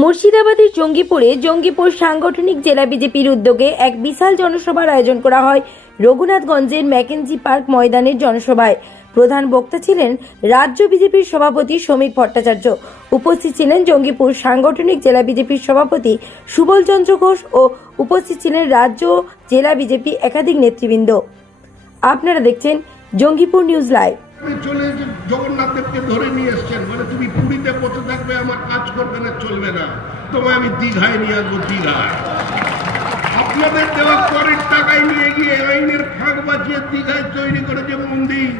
মুর্শিদাবাদের জঙ্গিপুরে জঙ্গিপুর সাংগঠনিক জেলা বিজেপির উদ্যোগে এক বিশাল জনসভার আয়োজন করা হয় রঘুনাথগঞ্জের ম্যাকেনজি পার্ক ময়দানের জনসভায়। প্রধান বক্তা ছিলেন রাজ্য বিজেপির সভাপতি শ্রমিক ভট্টাচার্য। উপস্থিত ছিলেন জঙ্গিপুর সাংগঠনিক জেলা বিজেপির সভাপতি সুবল চন্দ্র ঘোষ ও উপস্থিত ছিলেন রাজ্য জেলা বিজেপি একাধিক নেতৃবৃন্দ। আপনারা দেখছেন জঙ্গিপুর নিউজ লাইভ। ধরে নিয়ে এসছেন মানে তুমি আমার কাজ করবে না, চলবে না। তোমায় আমি দীঘায় নিয়ে আসব দীঘায় আপনাদের দেওয়া করের টাকায় নিয়ে গিয়ে আইনের ফাঁক বাঁচিয়ে দীঘায় তৈরি করেছে মন্দির।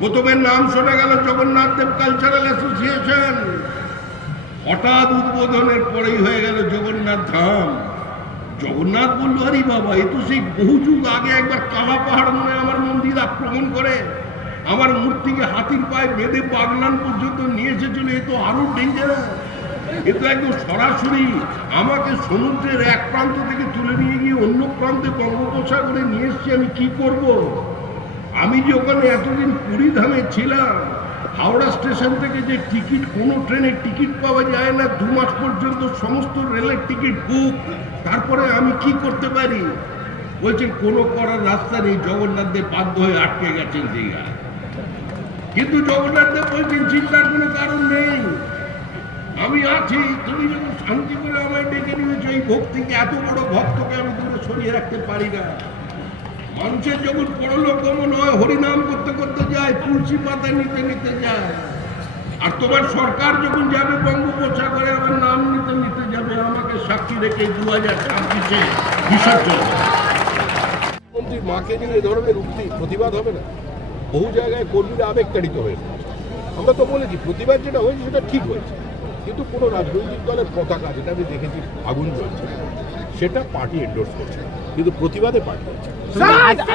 প্রথমে নাম শোনা গেল জগন্নাথ দেব কালচারাল অ্যাসোসিয়েশন হঠাৎ উদ্বোধনের পরেই হয়ে গেল জগন্নাথ ধাম। জগন্নাথ বলল, আরে বাবা, এ তো সেই বহু যুগ আগে একবার কালা পাহাড় মনে আমার মন্দির আক্রমণ করে। আমার মূর্তিকে হাতির পায়ে বেঁধে পাগলান পর্যন্ত নিয়ে এসেছিল, এ তো আরও ডেঞ্জারাস এ তো একদম সরাসরি আমাকে সমুদ্রের এক প্রান্ত থেকে তুলে নিয়ে গিয়ে অন্য প্রান্তে বঙ্গোপসাগরে নিয়ে এসছি, আমি কি করব। আমি যে ওখানে এতদিন ধামে ছিলাম, হাওড়া স্টেশন থেকে যে টিকিট, কোনো ট্রেনের টিকিট পাওয়া যায় না, দু মাস পর্যন্ত সমস্ত রেলের টিকিট বুক। তারপরে আমি কি করতে পারি? বলছেন কোনো করার রাস্তা নেই, জগন্নাথ দেব বাধ্য হয়ে আটকে গেছেন দীঘায় কিন্তু জগন্নাথ দেব বলছেন চিন্তার কোনো কারণ নেই। আমি আছি, তুমি যখন শান্তি করে আমায় ডেকে নিয়েছো, এই ভক্তিকে এত বড় ভক্তকে আমি দূরে সরিয়ে রাখতে পারি না। মানুষের যখন পরলোক গমন হয়, হরিনাম করতে করতে যায়, তুলসী পাতা নিতে নিতে যায়। আর তোমার সরকার যখন যাবে, বঙ্গোপসাগরে আমার নাম নিতে নিতে যাবে, আমাকে সাক্ষী রেখে দু হাজার ছাব্বিশে বিসর্জন। দেবে। মাকে নিয়ে এ ধরনের উক্তি প্রতিবাদ হবে না? বহু জায়গায় কর্মীরা আবেগতাড়িত হয়েছে আমরা তো বলেছি প্রতিবাদ যেটা হয়েছে সেটা ঠিক হয়েছে। কিন্তু কোনো রাজনৈতিক দলের পতাকা, যেটা আমি দেখেছি, আগুন জ্বলছে, সেটা পার্টি এন্ডোর্স করছে কিন্তু প্রতিবাদে পার্টি